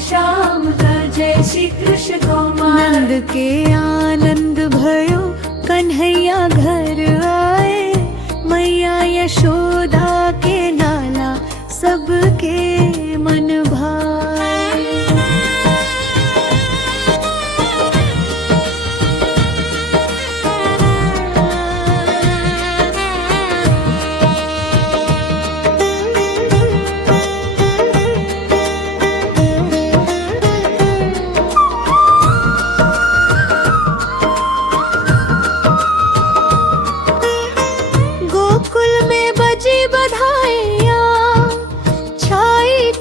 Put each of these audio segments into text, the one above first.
श्याम जय श्री कृष्ण गोपाल। नंद के आनंद भयो कन्हैया घर आए, मैया यशोदा के लाला सबके मन भाए।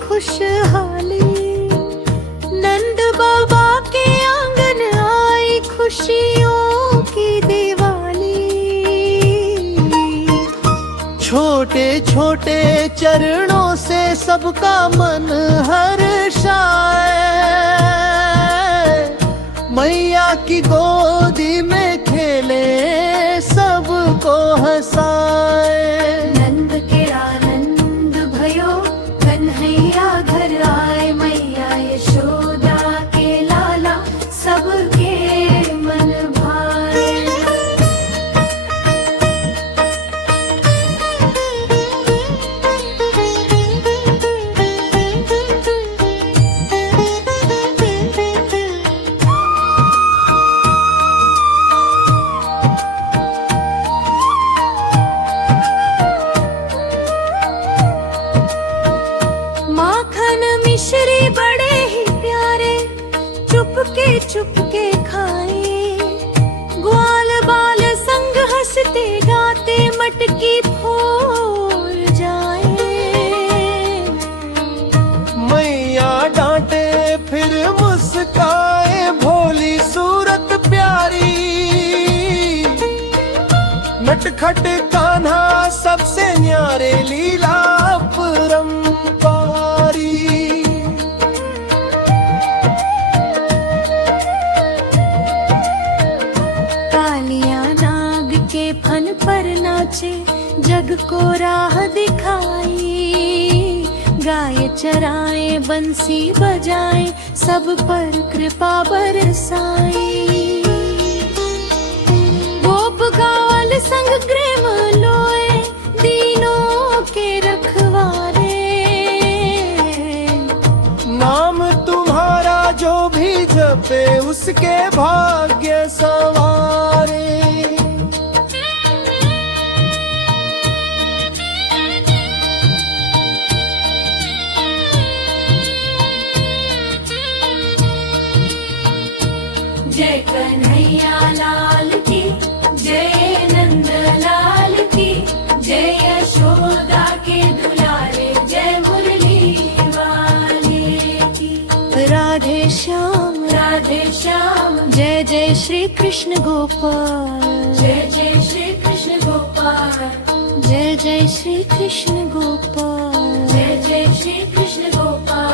खुशहाली नंद बाबा के आंगन आई, खुशियों की दिवाली। छोटे छोटे चरणों से सबका मन हर्षाए, मैया की गोदी में खेले सबको हंसाए। नंद के आनंद भयो कन्हैया घर आए, मैया यशोदा के लाला सबके मन भाए। माखन मिश्री बड़े ही प्यारे चुपके खाए, ग्वाल बाल संग हंसते गाते मटकी फोड़ जाए। मैया डांटे फिर मुस्काए, भोली सूरत प्यारी। नटखट कान्हा सबसे न्यारे, लीला अपरंपारी। कालिया नाग के फन पर नाचे, जग को राह दिखाई। गाय चराए बंसी बजाए, सब पर कृपा बरसाई। गोप गावल संग ग्रेम लोए, दीनों के रखवारे। नाम तुम्हारा जो भी जपे, उसके भाग्य सवारे। जय कन्हैया लाल की, जय नंद लाल की, जय यशोदा के दुलारे, जय मुरली वाले की। राधे श्याम जय जय श्री कृष्ण गोपाल। जय जय श्री कृष्ण गोपाल। जय जय श्री कृष्ण गोपाल। जय जय श्री कृष्ण गोपाल।